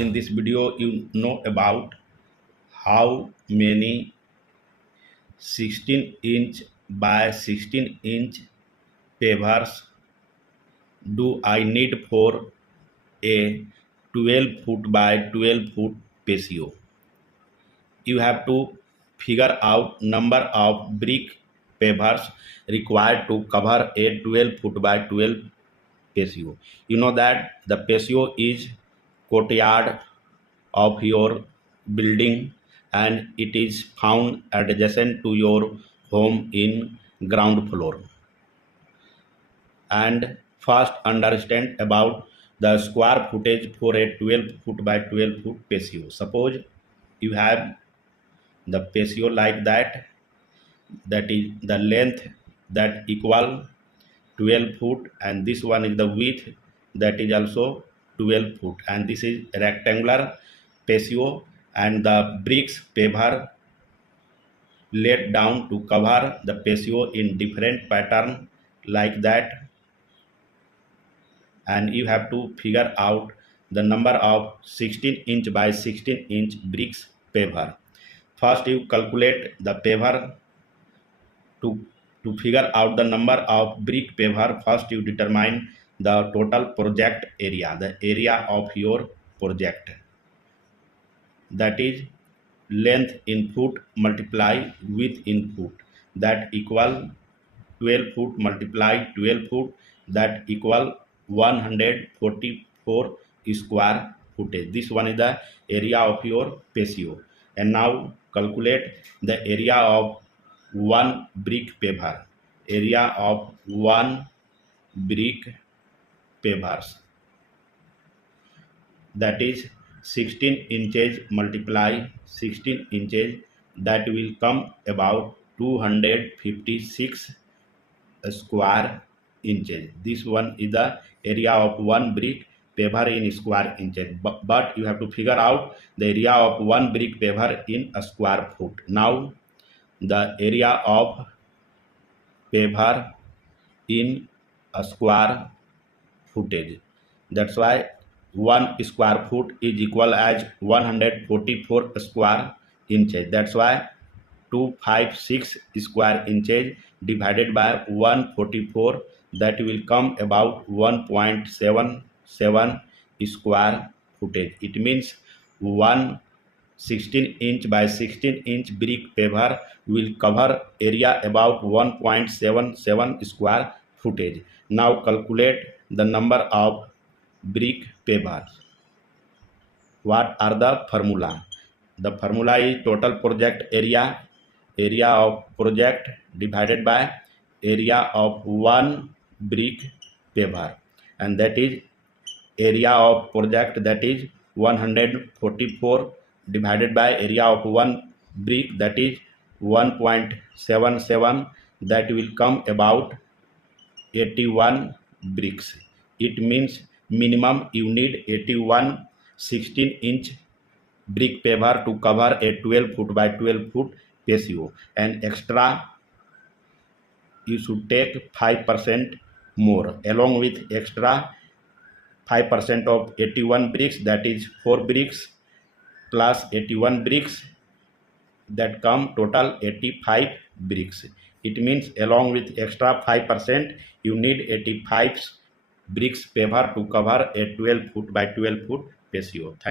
in this video you know about how many 16-inch by 16-inch pavers do I need for a 12 foot by 12 foot patio. You have to figure out number of brick pavers required to cover a 12 foot by 12 patio. You know that the patio is courtyard of your building and it is found adjacent to your home in ground floor. And first understand about the square footage for a 12 foot by 12 foot patio. Suppose you have the patio like that, that is the length that equal 12 foot, and this one is the width that is also 12 foot, and this is rectangular patio, and the bricks paver laid down to cover the patio in different pattern like that. And you have to figure out the number of 16-inch by 16-inch bricks paver. First you calculate the paver. To figure out the number of brick paver, first you determine the total project area, the area of your project, that is length in foot multiply width in foot, that equal 12 foot multiply 12 foot, that equal 144 square footage. This one is the area of your patio. And now calculate the area of one brick paver. Area of one brick pavers, that is 16 inches multiply 16 inches, that will come about 256 square inches. This one is the area of one brick paver in square inches, but you have to figure out the area of one brick paver in a square foot. Now the area of paver in a square footage, that's why 1 square foot is equal as 144 square inches. That's why 256 square inches divided by 144, that will come about 1.77 square footage. It means 16-inch by 16-inch brick paver will cover area about 1.77 square footage. Now calculate the number of brick pavers. What are the formula? The formula is total project area, area of project divided by area of one brick paver, and that is area of project, that is 144 divided by area of one brick, that is 1.77, that will come about 81 bricks. It means minimum you need 81 16-inch brick paver to cover a 12 foot by 12 foot patio, and extra you should take 5% more, along with extra 5% of 81 bricks, that is 4 bricks plus 81 bricks, that come total 85 bricks. It means along with extra 5% you need 85 bricks paver to cover a 12 foot by 12 foot patio.